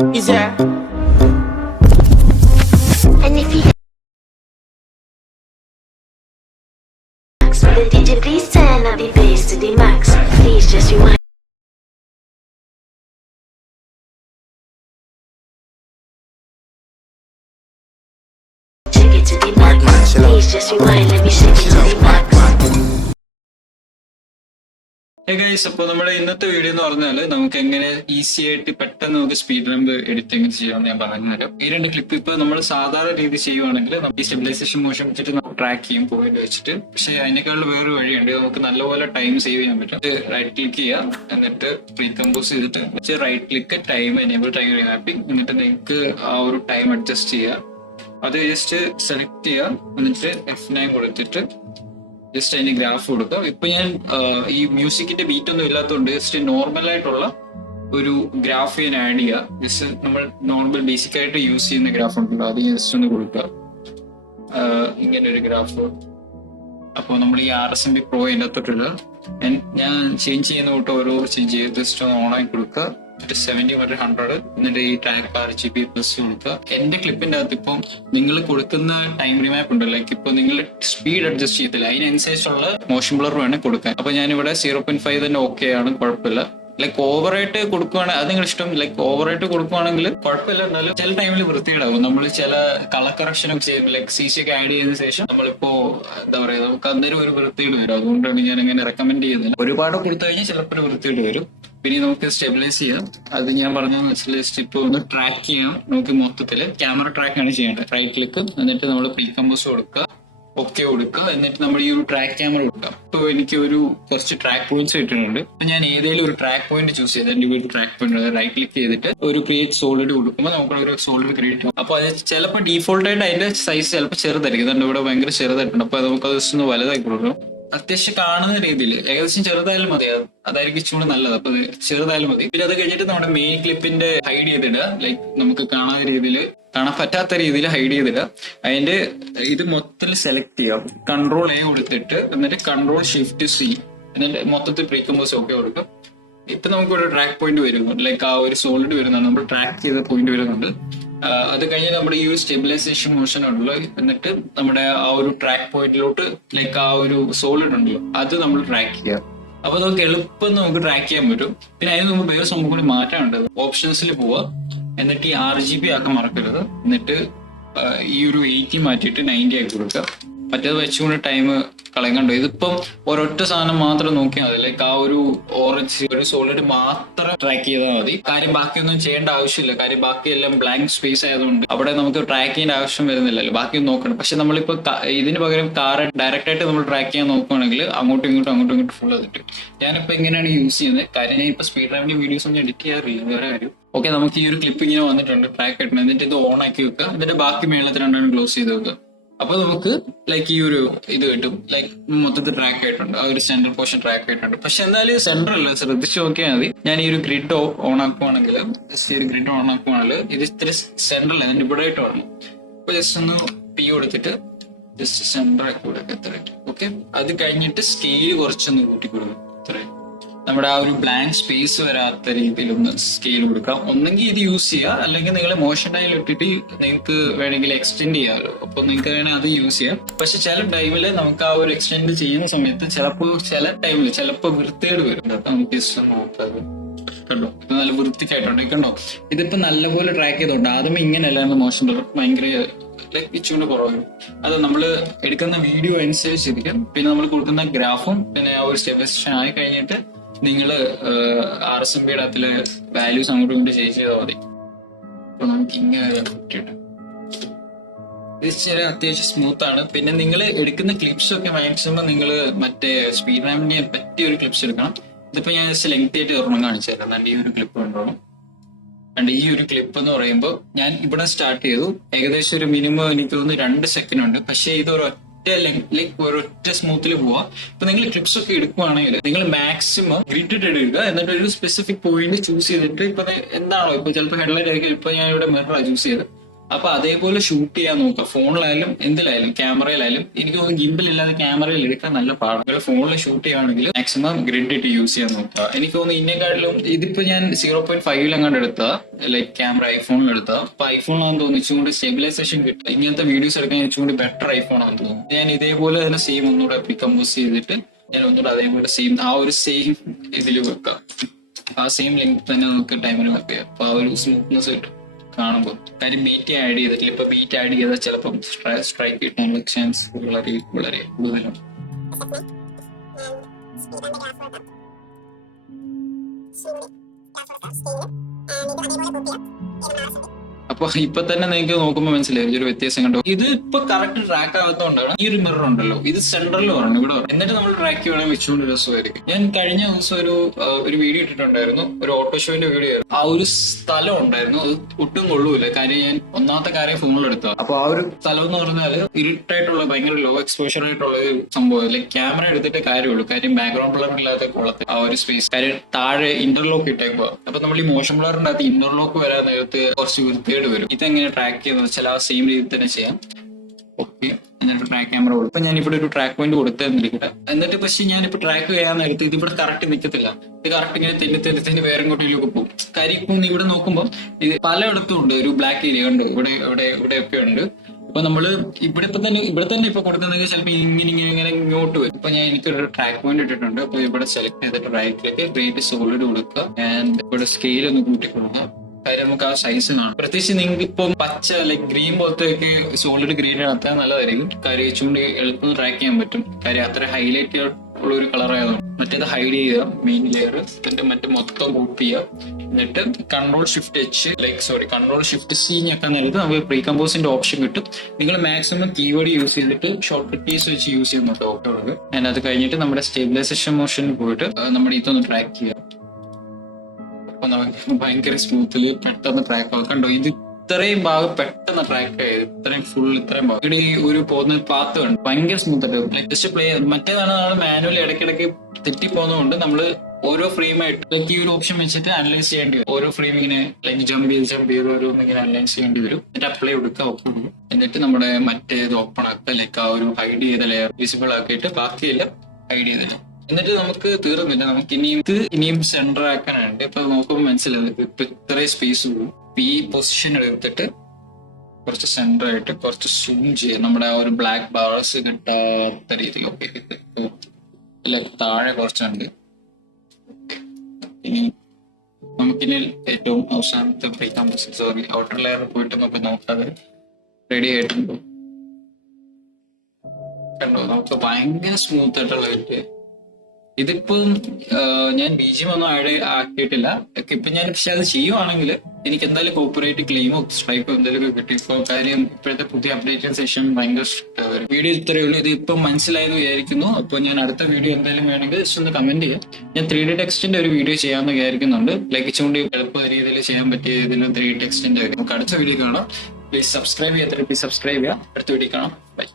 Is there? And if you with the DJ, please turn up the bass to the max. Please just rewind. Check it to the max. Please just rewind. Let me shake it to the max. Guys, അപ്പോൾ നമ്മുടെ ഇന്നത്തെ video എന്ന് പറഞ്ഞാൽ നമുക്ക് എങ്ങനെ easy ആയിട്ട് പെട്ടെന്ന് നമുക്ക് സ്പീഡ് റാമ്പ് എഡിറ്റിംഗ് ചെയ്യാമെന്ന് ഞാൻ പറഞ്ഞുതരാം. ഈ രണ്ട് ക്ലിപ്പ് ഇപ്പൊ നമ്മൾ സാധാരണ രീതി ചെയ്യുവാണെങ്കിൽ നമുക്ക് സ്റ്റെബിലൈസേഷൻ മോഷൻ വെച്ചിട്ട് നമ്മൾ ട്രാക്ക് ചെയ്യും പോയിന്റ് വെച്ചിട്ട്. പക്ഷെ അതിനേക്കാളും വേറെ വഴിയുണ്ട്. നമുക്ക് നല്ലപോലെ ടൈം സേവ് ചെയ്യാൻ പറ്റും. റൈറ്റ് ക്ലിക്ക് ചെയ്യുക, എന്നിട്ട് പ്രീ കമ്പോസ് ചെയ്തിട്ട് right click time enable time mapping, എന്നിട്ട് നിങ്ങൾക്ക് ആ ഒരു ടൈം അഡ്ജസ്റ്റ് ചെയ്യുക. അത് ജസ്റ്റ് സെലക്ട് ചെയ്യുക, എന്നിട്ട് F9 കൊടുത്തിട്ട് ജസ്റ്റ് അതിന് ഗ്രാഫ് കൊടുക്കാം. ഇപ്പൊ ഞാൻ ഈ മ്യൂസിക്കിന്റെ ബീറ്റ് ഒന്നും ഇല്ലാത്തതുകൊണ്ട് ജസ്റ്റ് നോർമൽ ആയിട്ടുള്ള ഒരു ഗ്രാഫ് ഞാൻ ആഡ് ചെയ്യുക. ജസ്റ്റ് നമ്മൾ നോർമൽ ബേസിക് ആയിട്ട് യൂസ് ചെയ്യുന്ന ഗ്രാഫ് ഉണ്ടല്ലോ, അത് ജസ്റ്റ് ഒന്ന് കൊടുക്കുക. ഇങ്ങനെ ഒരു ഗ്രാഫ്. അപ്പോൾ നമ്മൾ ഈ RSMB Pro അതിനകത്തോട്ടുള്ള ഞാൻ ചേഞ്ച് ചെയ്യുന്ന കൂട്ട് ഓരോ ചേഞ്ച് ചെയ്ത് ജസ്റ്റ് ഒന്ന് ഓൺ ആയി കൊടുക്കുക. 70 മുതൽ 100, എന്നിട്ട് ഈ ട്രാക്ക് RGB പ്ലസ് കൊടുക്കുക. എന്റെ ക്ലിപ്പിന്റെ അകത്ത് ഇപ്പം നിങ്ങൾ കൊടുക്കുന്ന ടൈം റിമാപ്പ് ഉണ്ട്, ലൈക്ക് ഇപ്പൊ നിങ്ങൾ സ്പീഡ് അഡ്ജസ്റ്റ് ചെയ്തില്ല, അതിനനുസരിച്ചുള്ള മോഷൻ ബ്ലർ വേണം കൊടുക്കാൻ. അപ്പൊ ഞാനിവിടെ 0.5 തന്നെ ഓക്കെ ആണ്, കുഴപ്പമില്ല. ലൈക്ക് ഓവറായിട്ട് കൊടുക്കുവാണെങ്കിൽ അത് നിങ്ങൾ ഇഷ്ടം. ലൈക്ക് ഓവറായിട്ട് കൊടുക്കുവാണെങ്കിൽ കുഴപ്പമില്ല, എന്നാലും ചില ടൈമിൽ വൃത്തിയിടാവും. നമ്മൾ ചില കളർ കറക്ഷൻ ഒക്കെ ചെയ്ത് ലൈക്ക് CC ഒക്കെ ആഡ് ചെയ്തതിനു ശേഷം നമ്മളിപ്പോ എന്താ പറയാ, നമുക്ക് അന്നേരം ഒരു വൃത്തിയിട് വരും. അതുകൊണ്ടാണ് ഞാൻ അങ്ങനെ റെക്കമെൻഡ് ചെയ്യുന്നത്. ഒരുപാട് കൊടുത്തു കഴിഞ്ഞാൽ ചിലപ്പോൾ ഒരു വൃത്തിയിട് വരും. പിന്നെ നമുക്ക് സ്റ്റെബിലൈസ് ചെയ്യാം. അത് ഞാൻ പറഞ്ഞതെന്ന് വെച്ചാൽ ഇപ്പൊ ഒന്ന് ട്രാക്ക് ചെയ്യാം. നമുക്ക് മൊത്തത്തില് ക്യാമറ ട്രാക്ക് ആണ് ചെയ്യേണ്ടത്. റൈറ്റ് ക്ലിക്ക്, എന്നിട്ട് നമ്മൾ പ്രീ കമ്പോസ് കൊടുക്കുക, ഓക്കെ കൊടുക്കുക, എന്നിട്ട് നമ്മൾ ഈ ഒരു ട്രാക്ക് ക്യാമറ കൊടുക്കാം. ഇപ്പോൾ എനിക്ക് കുറച്ച് ട്രാക്ക് പോയിന്റ്സ് കിട്ടുന്നുണ്ട്. ഞാൻ ഏതെങ്കിലും ഒരു ട്രാക്ക് പോയിന്റ് ചൂസ് ചെയ്ത് എന്റെ ഒരു ട്രാക്ക് പോയിന്റ് റൈറ്റ് ക്ലിക്ക് ചെയ്തിട്ട് ഒരു ക്രിയേറ്റ് സോളിഡ് കൊടുക്കുമ്പോൾ നമുക്ക് ഒരു സോളിഡ് ക്രിയേറ്റ് ചെയ്യും. അപ്പോൾ അത് ചിലപ്പോൾ ഡീഫോൾട്ട് ആയിട്ട് അതിന്റെ സൈസ് ചിലപ്പോൾ ചെറുതായിരിക്കും. അതുകൊണ്ട് ഇവിടെ ഭയങ്കര ചെറുതായിട്ടുണ്ട്. അപ്പോൾ നമുക്ക് അത് ഒന്ന് വലുതാക്കി കൊടുക്കണം. അത്യാവശ്യം കാണുന്ന രീതിയിൽ ഏകദേശം ചെറുതായാലും മതി, അതായിരിക്കും ഇച്ചിരി നല്ലത്. അപ്പൊ ചെറുതായാലും മതി. പിന്നെ അത് കഴിഞ്ഞിട്ട് നമ്മുടെ മെയിൻ ക്ലിപ്പിന്റെ ഹൈഡ് ചെയ്തിടുക. ലൈക്ക് നമുക്ക് കാണാത്ത രീതിയിൽ, കാണാൻ പറ്റാത്ത രീതിയിൽ ഹൈഡ് ചെയ്തിടുക. അതിന്റെ ഇത് മൊത്തത്തിൽ സെലക്ട് ചെയ്യാം. Ctrl A കൊടുത്തിട്ട് എന്നിട്ട് Ctrl+Shift+C, എന്നിട്ട് മൊത്തത്തിൽ പ്രീ കമ്പോസ് ഒക്കെ കൊടുക്കുക. ഇപ്പൊ നമുക്ക് ഒരു ട്രാക്ക് പോയിന്റ് വരുന്നുണ്ട്, ലൈക്ക് ആ ഒരു സോളിഡ് വരുന്നുണ്ട്, നമ്മൾ ട്രാക്ക് ചെയ്ത പോയിന്റ് വരുന്നുണ്ട്. അത് കഴിഞ്ഞ് നമ്മുടെ ഈ ഒരു സ്റ്റെബിലൈസേഷൻ മോഷൻ ഉണ്ടല്ലോ, എന്നിട്ട് നമ്മുടെ ആ ഒരു ട്രാക്ക് പോയിന്റിലോട്ട് ലൈക്ക് ആ ഒരു സോളിഡ് ഉണ്ടല്ലോ അത് നമ്മൾ ട്രാക്ക് ചെയ്യുക. അപ്പൊ നമുക്ക് എളുപ്പം നമുക്ക് ട്രാക്ക് ചെയ്യാൻ പറ്റും. പിന്നെ അതിന് നമുക്ക് വേറെ സംഭവം കൂടി മാറ്റാനുണ്ട്. ഓപ്ഷൻസിൽ പോവുക, എന്നിട്ട് ഈ RGB ആക്കാൻ മറക്കരുത്. എന്നിട്ട് ഈ ഒരു 80 മാറ്റിയിട്ട് 90 ആക്കി കൊടുക്കുക. മറ്റേത് വെച്ചുകൊണ്ട് ടൈം കളയണ്ടോ. ഇതിപ്പം ഒരൊറ്റ സാധനം മാത്രം നോക്കിയാൽ മതി. ലൈക്ക് ആ ഒരു ഓറഞ്ച് ഒരു സോളിഡ് മാത്രം ട്രാക്ക് ചെയ്താൽ മതി. കാര്യം ബാക്കിയൊന്നും ചെയ്യേണ്ട ആവശ്യമില്ല. കാര്യം ബാക്കിയെല്ലാം ബ്ലാങ്ക് സ്പേസ് ആയതുകൊണ്ട് അവിടെ നമുക്ക് ട്രാക്ക് ചെയ്യേണ്ട ആവശ്യം വരുന്നില്ലല്ലോ. ബാക്കിയൊന്നും നോക്കണം. പക്ഷെ നമ്മളിപ്പോ ഇതിന് പകരം കാർ ഡയറക്റ്റ് ആയിട്ട് നമ്മൾ ട്രാക്ക് ചെയ്യാൻ നോക്കുകയാണെങ്കിൽ അങ്ങോട്ടും ഇങ്ങോട്ടും ഫുൾ അതിട്ട്. ഞാനിപ്പോ എങ്ങനെയാണ് യൂസ് ചെയ്യുന്നത്, കാര്യം ഞാൻ ഇപ്പൊ സ്പീഡ് റാമ്പിന്റെ വീഡിയോസ് ഒന്നും എഡിറ്റ് ചെയ്യാറില്ല വേറെ കാര്യം. ഓക്കെ, നമുക്ക് ഈ ഒരു ക്ലിപ്പ് ഇങ്ങനെ വന്നിട്ടുണ്ട് ട്രാക്ക് ആയിട്ട്. എന്നിട്ട് ഇത് ഓൺ ആക്കി വെക്കുക. എന്നിട്ട് ബാക്കി മേളത്തിൽ രണ്ടാണ് ക്ലോസ് ചെയ്ത് വെക്കുക. അപ്പൊ നമുക്ക് ലൈക്ക് ഈ ഒരു ഇത് കിട്ടും. ലൈക്ക് മൊത്തത്തിൽ ട്രാക്ക് ആയിട്ടുണ്ട്, ആ ഒരു സെന്റർ പോർഷൻ ട്രാക്ക് ആയിട്ടുണ്ട്. പക്ഷെ എന്തായാലും സെന്റർ അല്ല, ശ്രദ്ധിച്ച് നോക്കിയാൽ മതി. ഞാൻ ഈ ഒരു ഗ്രിഡ് ഓൺ ആക്കുവാണെങ്കിൽ ഇത് ഇത്തിരി സെന്ററിൽ അതിന്റെ ഇവിടെ ആയിട്ട് വരണം. അപ്പൊ ജസ്റ്റ് ഒന്ന് P കൊടുത്തിട്ട് ജസ്റ്റ് സെന്റർ ആക്കി കൊടുക്കുക. ഇത്രയും ഓക്കെ. അത് കഴിഞ്ഞിട്ട് സ്കെയിൽ കുറച്ചൊന്ന് കൂട്ടി കൊടുക്കും. ഇത്രയും നമ്മുടെ ആ ഒരു ബ്ലാങ്ക് സ്പേസ് വരാത്ത രീതിയിൽ ഒന്ന് സ്കെയിൽ കൊടുക്കാം. ഒന്നെങ്കിൽ ഇത് യൂസ് ചെയ്യുക, അല്ലെങ്കിൽ നിങ്ങൾ മോഷൻ ടൈൽ ഇട്ടിട്ട് നിങ്ങൾക്ക് വേണമെങ്കിൽ എക്സ്റ്റെൻഡ് ചെയ്യാമല്ലോ. അപ്പൊ നിങ്ങൾക്ക് വേണമെങ്കിൽ അത് യൂസ് ചെയ്യാം. പക്ഷെ ചില ടൈമിൽ നമുക്ക് ആ ഒരു എക്സ്റ്റെൻഡ് ചെയ്യുന്ന സമയത്ത് ചില ടൈമിൽ ചിലപ്പോൾ വൃത്തികേട് വരും. നമുക്ക് ജസ്റ്റ് നോക്കാം. കണ്ടോ, ഇത് നല്ല വൃത്തിക്കായിട്ടുണ്ട്. കണ്ടോ, ഇതിപ്പോ നല്ലപോലെ ട്രാക്ക് ചെയ്തോണ്ട് ആദ്യം ഇങ്ങനെയല്ലായിരുന്നു മോഷൻ ബ്ലർ, ഭയങ്കര ലൈക്ക് ഇച്ചുകൊണ്ട് കുറവാണ്. അത് നമ്മൾ എടുക്കുന്ന വീഡിയോ അനുസരിച്ചിരിക്കും. പിന്നെ നമ്മൾ കൊടുക്കുന്ന ഗ്രാഫും പിന്നെ ആ ഒരു സ്റ്റെബിലൈസേഷൻ ആയി കഴിഞ്ഞിട്ട് നിങ്ങൾ RSMBയുടെ അകത്തിലെ വാല്യൂസ് അങ്ങോട്ടും ഇങ്ങോട്ട് ചേഞ്ച് ചെയ്താൽ മതി. അപ്പൊ നമുക്ക് ഇങ്ങനെ കിട്ടിയിട്ട് ഇത് ചില അത്യാവശ്യം സ്മൂത്ത് ആണ്. പിന്നെ നിങ്ങൾ എടുക്കുന്ന ക്ലിപ്സ് ഒക്കെ മാക്സിമം നിങ്ങൾ മറ്റേ സ്പീഡ് റാമ്പിനെ പറ്റിയ ഒരു ക്ലിപ്സ് എടുക്കണം. ഇതിപ്പോ ഞാൻ ജസ്റ്റ് ലെങ്ത് ആയിട്ട് ഒരെണ്ണം കാണിച്ചു തരാം. ഈ ഒരു ക്ലിപ്പ് കണ്ടോണം. ആൻഡ് ഈ ഒരു ക്ലിപ്പ് എന്ന് പറയുമ്പോൾ ഞാൻ ഇവിടെ സ്റ്റാർട്ട് ചെയ്തു. ഏകദേശം ഒരു മിനിമം എനിക്ക് തോന്നുന്നു 2 സെക്കൻഡ് ഉണ്ട്. പക്ഷെ ഇത് ഒരൊറ്റ സ്മൂത്തിൽ പോവാ. ഇപ്പൊ നിങ്ങൾ ക്ലിപ്സ് ഒക്കെ എടുക്കുവാണെങ്കിൽ നിങ്ങൾ മാക്സിമം ഗ്രിഡ് എടുക്കുക. എന്നിട്ട് ഒരു സ്പെസിഫിക് പോയിന്റ് ചൂസ് ചെയ്തിട്ട് ഇപ്പൊ എന്താണോ, ഇപ്പൊ ചിലപ്പോൾ ഹെഡ്ലൈറ്റ് ആയിരിക്കും. ഇപ്പൊ ഞാൻ ഇവിടെ മിററാണ് ചൂസ് ചെയ്ത്. അപ്പൊ അതേപോലെ ഷൂട്ട് ചെയ്യാൻ നോക്കുക. ഫോണിലായാലും എന്തിലായാലും ക്യാമറയിലായാലും എനിക്ക് തോന്നുന്നു ഗിംബൽ ഇല്ലാതെ ക്യാമറയിൽ എടുക്കാൻ നല്ല പാടാണ്. ഫോണിൽ ഷൂട്ട് ചെയ്യുകയാണെങ്കിൽ മാക്സിമം ഗ്രിഡ് ഇട്ട് യൂസ് ചെയ്യാൻ നോക്കുക. എനിക്ക് തോന്നുന്നു ഇതിനെക്കാട്ടിലും ഇതിപ്പോ ഞാൻ 0.5 അങ്ങോട്ട് എടുത്താ ലൈക്ക് ക്യാമറ ഐഫോണിൽ എടുത്താ. അപ്പൊ ഐഫോണിലാണെന്ന് തോന്നുന്നു ഇച്ചുകൊണ്ട് സ്റ്റെബിലൈസേഷൻ കിട്ടും. ഇങ്ങനത്തെ വീഡിയോസ് എടുക്കാൻ ഇച്ചുകൊണ്ട് ബെറ്റർ ഐഫോൺ ആണെന്ന് തോന്നുന്നു. ഞാൻ ഇതേപോലെ തന്നെ സെയിം ഒന്നുകൂടെ പ്രീകമ്പോസ് ചെയ്തിട്ട് ഞാൻ ഒന്നുകൂടെ അതേപോലെ സെയിം ആ ഒരു സെയിം ഇതിൽ വെക്കാം. ആ സെയിം ലെങ്ത് തന്നെ നമുക്ക് ടൈമിൽ വെക്കുക. അപ്പൊ ആ ഒരു സ്മൂത്ത്നെസ് കിട്ടും കാണുമ്പോൾ. കാര്യം ബീറ്റ് ആഡ് ചെയ്തിട്ടില്ല. ഇപ്പൊ ബീറ്റ് ആഡ് ചെയ്താൽ ചിലപ്പം സ്ട്രൈക്ക് കിട്ടാനുള്ള ചാൻസ് വളരെ വളരെ കൂടുതലാണ്. അപ്പൊ ഇപ്പൊ തന്നെ നിങ്ങൾക്ക് നോക്കുമ്പോൾ മനസ്സിലായി ഒരു വ്യത്യാസം കണ്ടോ. ഇത് ഇപ്പൊ കറക്റ്റ് ട്രാക്ക് ആകാത്തതുകൊണ്ടാണ് ഈ ഒരു മിറർ ഉണ്ടല്ലോ ഇത് സെൻട്രലിൽ പറഞ്ഞു ഇവിടെ എന്നിട്ട് നമ്മൾ ട്രാക്ക് ചെയ്യണമെങ്കിൽ വെച്ചുകൊണ്ട് രസമായിരിക്കും. ഞാൻ കഴിഞ്ഞ ദിവസം ഒരു വീഡിയോ ഇട്ടിട്ടുണ്ടായിരുന്നു, ഒരു ഓട്ടോ ഷോന്റെ വീഡിയോ ആയിരുന്നു. ആ ഒരു സ്ഥലം ഉണ്ടായിരുന്നു, അത് ഒട്ടും കൊള്ളൂല. കാര്യം ഞാൻ ഒന്നാമത്തെ കാര്യം ഫോണിൽ എടുത്തത്. അപ്പൊ ആ ഒരു സ്ഥലം എന്ന് പറഞ്ഞാൽ ഇരുട്ടായിട്ടുള്ള ഭയങ്കര ലോ എക്സ്പോഷർ ആയിട്ടുള്ള ഒരു സംഭവം. ലൈക്ക് ക്യാമറ എടുത്തിട്ട് കാര്യമുള്ളൂ. കാര്യം ബാക്ക്ഗ്രൗണ്ട് ബ്ലർ ഇല്ലാത്ത കുളത്തിൽ ആ ഒരു സ്പേസ്. കാര്യം താഴെ ഇന്റർലോക്ക് ഇട്ടേക്കുമ്പോ അപ്പൊ നമ്മൾ ഈ മോഷൻ ബ്ലറിന്റെ അകത്ത് ഇന്റർലോക്ക് വരാൻ നേരത്ത് കുറച്ച് വൃത്തികേട് വരും. ഇതെങ്ങനെ ട്രാക്ക് ചെയ്യുന്നത് വെച്ചാൽ ആ സെയിം രീതിയിൽ തന്നെ ചെയ്യാം. ഓക്കെ, എന്നിട്ട് ട്രാക്ക് ക്യാമറ കൊടുക്കും. ഇപ്പൊ ഞാനിവിടെ ഒരു ട്രാക്ക് പോയിന്റ് കൊടുത്തിരിക്കട്ടെ. എന്നിട്ട് പക്ഷേ ഞാനിപ്പോ ട്രാക്ക് ചെയ്യാൻ നേരത്ത് ഇതിവിടെ കറക്റ്റ് നിൽക്കത്തില്ല. ഇത് കറക്റ്റ് ഇങ്ങനെ തെന്നി വേറെ എങ്ങോട്ടേക്ക് പോകും. കാര്യം ഇപ്പം ഇവിടെ നോക്കുമ്പോൾ ഇത് പലയിടത്തും ഉണ്ട്. ഒരു ബ്ലാക്ക് ഏരിയ ഉണ്ട്, ഇവിടെയൊക്കെ ഉണ്ട്. അപ്പൊ നമ്മള് ഇവിടെ തന്നെ ഇപ്പൊ കൊടുക്കുന്നെങ്കിൽ ചിലപ്പോൾ ഇങ്ങനെ ഇങ്ങോട്ട് വരും. ഇപ്പൊ ഞാൻ എനിക്കൊരു ട്രാക്ക് പോയിന്റ് ഇട്ടിട്ടുണ്ട്. അപ്പൊ ഇവിടെ സെലക്ട് ചെയ്തിട്ട് റൈറ്റിലേക്ക് ക്രിയേറ്റ് സോളിഡ് കൊടുക്കുക. ആൻഡ് ഇവിടെ സ്കെയിൽ ഒന്ന് കൂട്ടി കൊടുക്കുക. കാര്യം നമുക്ക് ആ സൈസ് കാണും. പ്രത്യേകിച്ച് നിങ്ങൾക്ക് ഇപ്പം പച്ച ലൈക്ക് ഗ്രീൻ പോലത്തെ സോളിഡ് ഗ്രീൻ നടത്താൻ നല്ലതായിരിക്കും. കാര്യം വെച്ചുകൊണ്ട് എളുപ്പം ട്രാക്ക് ചെയ്യാൻ പറ്റും. കാര്യം അത്ര ഹൈലൈറ്റ് ഉള്ള ഒരു കളർ ആയതുകൊണ്ട്. മറ്റേത് ഹൈഡ് ചെയ്യുക മെയിൻ ലെയർ, എന്നിട്ട് മൊത്തം കൂട്ട് ചെയ്യുക. എന്നിട്ട് കൺട്രോൾ ഷിഫ്റ്റ് സി ഞെക്കാൻ നേരത്ത് നമുക്ക് പ്രീ കമ്പോസിന്റെ ഓപ്ഷൻ കിട്ടും. നിങ്ങൾ മാക്സിമം കീവേഡ് യൂസ് ചെയ്തിട്ട് ഷോർട്ട് കട്ട് കീസ് വെച്ച് യൂസ് ചെയ്യുന്നുണ്ട് ഓപ്ഷൻ. ഞാൻ അത് കഴിഞ്ഞിട്ട് നമ്മുടെ സ്റ്റെബിലൈസേഷൻ മോഷനിൽ പോയിട്ട് നമ്മുടെ ഇതൊന്ന് ട്രാക്ക് ചെയ്യുക. അപ്പൊ നമുക്ക് ഭയങ്കര സ്മൂത്തില് പെട്ടെന്ന് ട്രാക്ക് ആവും. കണ്ടോ, ഇത് ഇത്രയും ഭാഗം പെട്ടെന്ന് ട്രാക്ക് ആയത്, ഇത്രയും ഭാഗം. ഇവിടെ ഈ ഒരു പോകുന്ന പാത്ത് കണ്ടു ഭയങ്കര സ്മൂത്ത് ആയിട്ട് ജസ്റ്റ് പ്ലേ. മറ്റേതാണ് നമ്മൾ മാനുവലി ഇടയ്ക്കിടയ്ക്ക് തെറ്റിപ്പോകുന്നതുകൊണ്ട് നമ്മള് ഓരോ ഫ്രെയിമായിട്ട് ലൈക്ക് ഈ ഒരു ഓപ്ഷൻ വെച്ചിട്ട് അനലൈസ് ചെയ്യേണ്ടി വരും. ഓരോ ഫ്രെയിം ഇങ്ങനെ ലൈക്ക് ജമ്പ് ചെയ്ത് ഓരോന്നിങ്ങനെ അനലൈസ് ചെയ്യേണ്ടി വരും. എന്നിട്ട് അപ്ലൈ കൊടുക്കുക. എന്നിട്ട് നമ്മുടെ മറ്റേത് ഓപ്പൺ ആക്കുക. ലൈക്ക് ആ ഒരു ഹൈഡ് ചെയ്ത ലെയർ വിസിബിൾ ആക്കിയിട്ട് ബാക്കിയെല്ലാം ഹൈഡ് ചെയ്തില്ല. എന്നിട്ട് നമുക്ക് തീർന്നില്ല, നമുക്ക് ഇനിയും സെന്റർ ആക്കാനുണ്ട്. ഇപ്പൊ നോക്കുമ്പോൾ മനസ്സിലാവും ഇപ്പൊ ഇത്രയും സ്പേസ് പോകും. ഈ പൊസിഷൻ എടുത്തിട്ട് കുറച്ച് സെന്റർ ആയിട്ട് കുറച്ച് സൂം ചെയ്യാം. നമ്മുടെ ആ ഒരു ബ്ലാക്ക് ബാർസ് കിട്ടാത്ത രീതിയിൽ. താഴെ കുറച്ചുണ്ട്. ഇനി നമുക്കിനി ഏറ്റവും അവസാനത്തെ പ്രീ കമ്പോസിഷൻ ഔട്ടർ ലെയർ പോയിട്ട് നമുക്ക് നോക്കാതെ റെഡി ആയിട്ടുണ്ടോ. കണ്ടോ, നമുക്ക് ഭയങ്കര സ്മൂത്ത് ആയിട്ടുള്ള ഇതിപ്പം ഞാൻ ബീജിയം ഒന്നും ആഡ് ആക്കിയിട്ടില്ല. ഇപ്പൊ ഞാൻ പക്ഷെ അത് ചെയ്യുവാണെങ്കിൽ എനിക്ക് എന്തായാലും കോപ്പറേറ്റ് ക്ലെയിമോ സ്ട്രൈക്കോ എന്തെങ്കിലും കിട്ടി. ഇപ്പൊ കാര്യം ഇപ്പോഴത്തെ പുതിയ അപ്ഡേഷൻ സെഷൻ ഭയങ്കര വീഡിയോ ഇത്രയേ ഉള്ളൂ. ഇത് ഇപ്പം മനസ്സിലായെന്ന് വിചാരിക്കുന്നു. അപ്പൊ ഞാൻ അടുത്ത വീഡിയോ എന്തെങ്കിലും വേണമെങ്കിൽ ജസ്റ്റ് ഒന്ന് കമന്റ് ചെയ്യാം. ഞാൻ 3D ടെക്സ്റ്റിന്റെ ഒരു വീഡിയോ ചെയ്യാമെന്ന് വിചാരിക്കുന്നുണ്ട്. ലൈക്ക് ചൂണ്ടി എളുപ്പ രീതിയിൽ ചെയ്യാൻ പറ്റിയ ഇതിലും 3D ടെക്സ്റ്റിന്റെ നമുക്ക് അടുത്ത വീഡിയോ കാണാം. പ്ലീസ് സബ്സ്ക്രൈബ് ചെയ്യാം. അടുത്ത വീഡിയോ കാണാം. ബൈ.